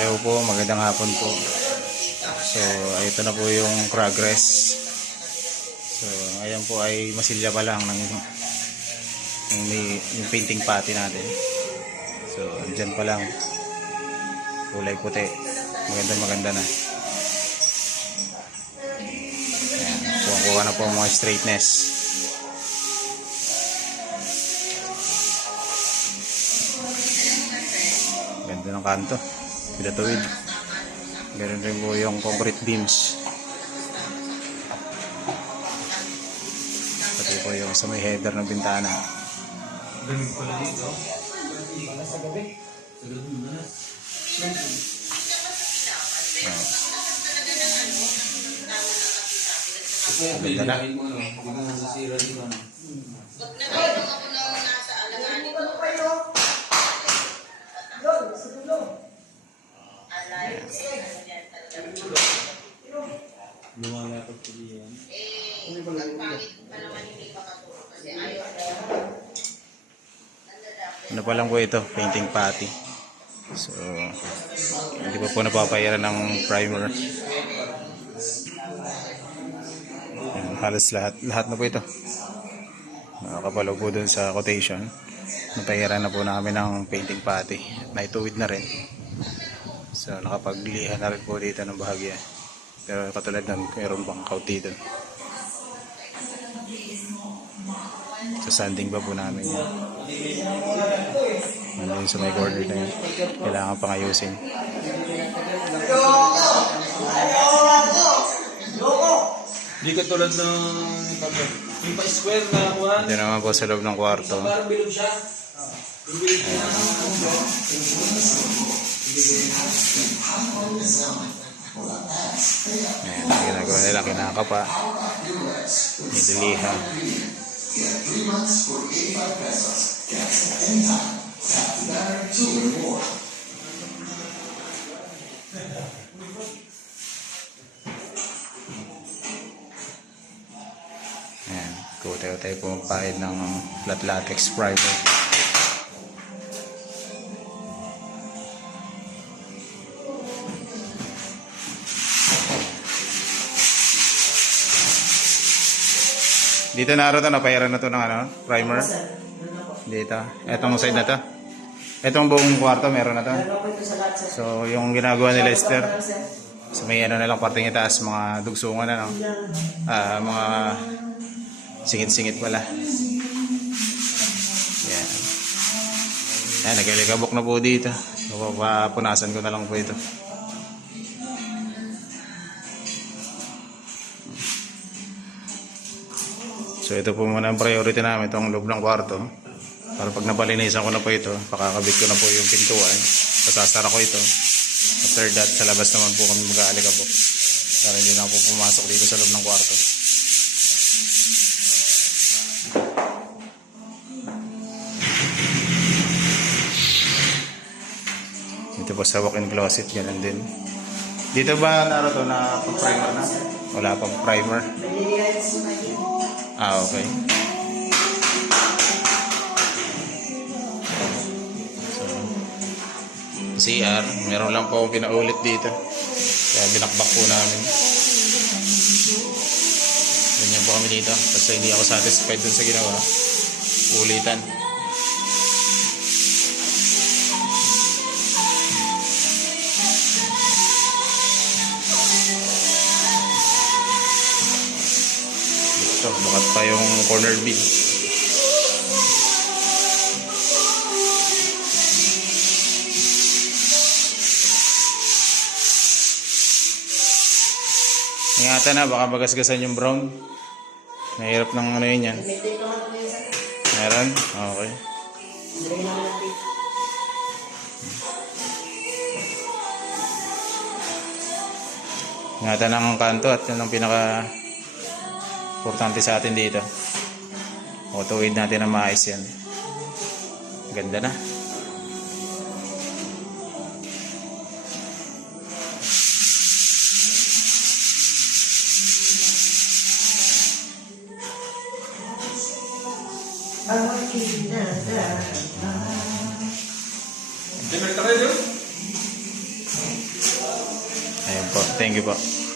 Hello po, magandang hapon po. So, ito na po yung progress. So, ayan po ay masilya pa lang ng yung painting pati natin. So, andyan pa lang. Kulay puti. Maganda na. Ayan, kuha na po ang mga straightness. Ganda ng kanto. Pinatuwid. Meron rin po yung concrete beams. Pati po yung sa may header ng bintana. Galing pala dito. Sa gabi. Sa gabi muna. Ganda na. Hindi ka nasasira dito. Pag nagayong ako ng nasa alanganin ko. Alay, ano yan talaga. Lumalapag ko diyan. Ang pangit pa naman hindi makatulog kasi ayaw ko. Ano pa lang po ito, painting pati. So, hindi pa po napapayaran ng primer. Ayan, halos lahat na po ito. Nakakapalo po dun sa quotation. Napayaran na po namin ng painting pati. Naituwid na rin. So, nakapagliha na rin po dito ng bahagya. Pero katulad nun, mayroon pang kauti dun. So, sanding pa po namin yan. Ano yung sa may corner na yun. Kailangan pang ayusin. Hindi ka tulad ng yung pa-square na kuhan. Ito naman po sa loob ng kwarto. Parang bilog siya. Ayan, ang ginagawa nila, kinakapa. Nililiha. Ayan, tayo po magpahid ng flat latex primer. Dito na ito, napayaran na ito ng ano, primer. Dito. Etong side na to. Etong buong kwarto, meron na to. So, yung ginagawa ni Lester, so may ano na lang parting itaas, mga dugsungan na, no? Mga singit-singit pala. Yan. Yan, nagalikabok na po dito. So, papunasan ko na lang po ito. So ito po muna ang priority namin, itong loob ng kwarto. Para pag napalinisan ko na po ito, pakakabit ko na po yung pintuan. Sasara ko ito. After that, sa labas naman po kami mag-aalikabok. Para hindi na po pumasok dito sa loob ng kwarto. Dito po sa walk-in closet, ganun din. Dito ba naroon to na pag-primer na? Wala pang primer. Okay. So, CR, meron lang po akong pinaulit dito. Kaya binakbak po namin. Ganyan po kami dito. Basta hindi ako satisfied dun sa ginawa. Ulitan. Ito, bukat pa yung corner bead. Ingatan na, baka bagasgasan yung brown. Mahirap ng ano yun yan. Meron? Okay. Ingatan ang kanto at yun ang pinaka importante sa atin dito. O tuwid natin ang maayos yan. Ganda na. Di ba ito kayo? Ayun po. Thank you po.